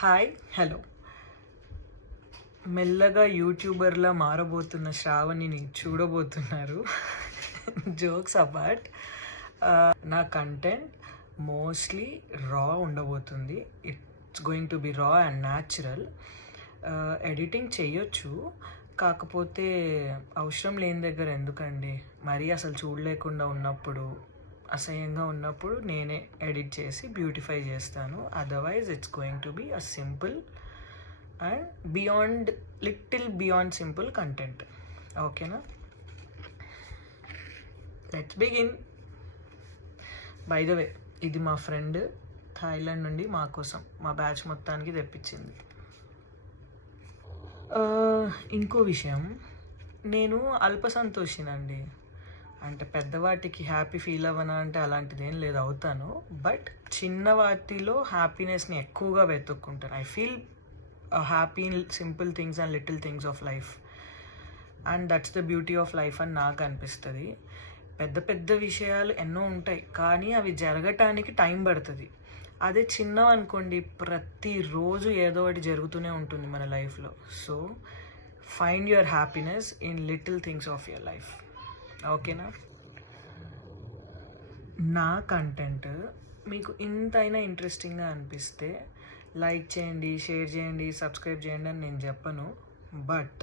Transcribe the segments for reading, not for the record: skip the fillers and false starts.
Hi hello మెల్లగా యూట్యూబర్లా మారబోతున్న శ్రావణిని చూడబోతున్నారు. Jokes apart, నా కంటెంట్ మోస్ట్లీ రా ఉండబోతుంది. ఇట్స్ గోయింగ్ టు బి రా అండ్ న్యాచురల్. ఎడిటింగ్ చేయొచ్చు, కాకపోతే అవసరం లేని దగ్గర ఎందుకండి, మరీ అసలు చూడలేకుండా ఉన్నప్పుడు, అసహ్యంగా ఉన్నప్పుడు నేనే ఎడిట్ చేసి బ్యూటిఫై చేస్తాను. Otherwise it's going to be a simple and little beyond simple content. ఓకేనా? Let's begin. By the way, ఇది మా ఫ్రెండ్ థాయిలాండ్ నుండి మా కోసం, మా బ్యాచ్ మొత్తానికి తెప్పించింది. ఇంకో విషయం, నేను అల్పసంతోషినండి. అంటే పెద్దవాటికి హ్యాపీ ఫీల్ అవ్వనా అంటే అలాంటిది ఏం లేదు, అవుతాను. బట్ చిన్న వాటిలో హ్యాపీనెస్ని ఎక్కువగా వెతుక్కుంటాను. I feel happy in simple things and little things of life, and that's the beauty of life అని నాకు అనిపిస్తుంది. పెద్ద పెద్ద విషయాలు ఎన్నో ఉంటాయి, కానీ అవి జరగటానికి టైం పడుతుంది. అదే చిన్నవి అనుకోండి, ప్రతిరోజు ఏదో ఒకటి జరుగుతూనే ఉంటుంది మన లైఫ్లో. So find your happiness in little things of your life. ఓకేనా? నా కంటెంట్ మీకు ఇంతైనా ఇంట్రెస్టింగ్గా అనిపిస్తే లైక్ చేయండి, షేర్ చేయండి, సబ్స్క్రైబ్ చేయండి అని నేను చెప్పను. బట్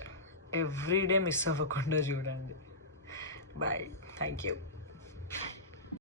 ఎవ్రీడే మిస్ అవ్వకుండా చూడండి. Bye, thank you.